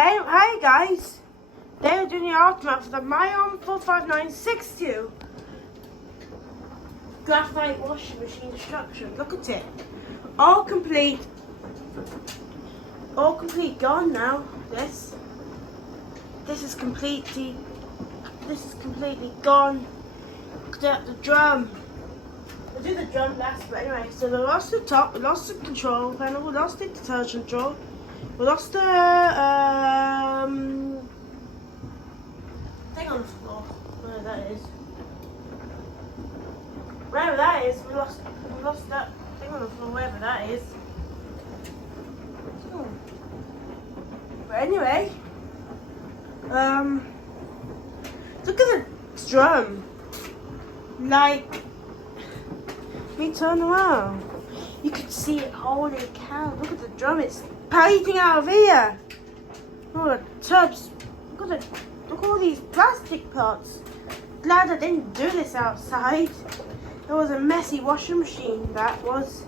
Hey guys, they were doing the aftermath of the Maoam 45962 graphite washing machine destruction. Look at it, all complete gone now. This is completely gone. Look at the drum. We'll do the drum last, but anyway, so we lost the top, we lost the control panel, we lost the detergent drawer, we lost the thing on the floor, wherever that is. Wherever that is, we lost that thing on the floor, wherever that is. But anyway, look at the drum. Like, me turn around, you can see it. Holy cow! Look at the drum; it's painting out of here. Look at the tubs. Look at all these plastic pots. Glad I didn't do this outside. It was a messy washing machine. That was.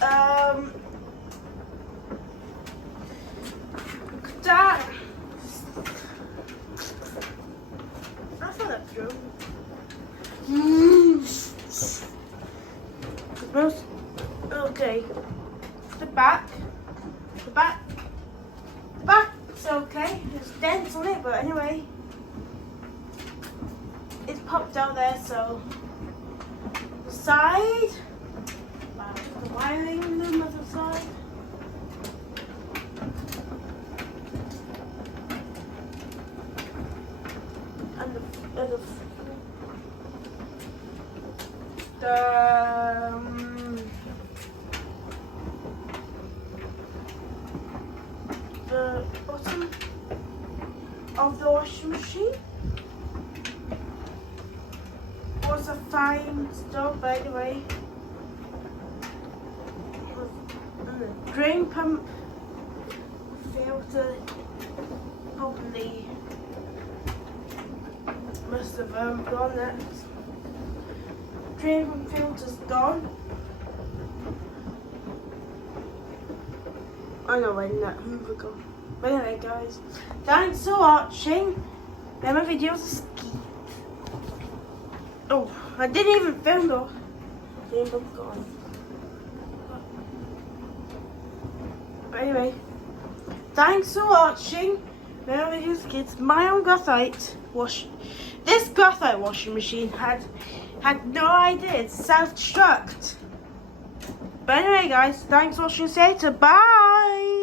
Look at that. That's not that drum. Okay, the back's okay. There's dents on it, but anyway, it's popped out there. So the side, the wiring on the other side. And the bottom of the washing machine was a fine stuff, by the way. And the drain pump failed to probably must have gone that. Drain pump filter's gone. I know when that hoover gone. But anyway guys, thanks for watching. My videos are ski. Oh, I didn't even film though. Drain pump gone. But anyway, thanks for watching. My videos, kids. Maoam Graphite This graphite washing machine had no idea it's self-destruct. But anyway guys, thanks for watching. See you later. Bye.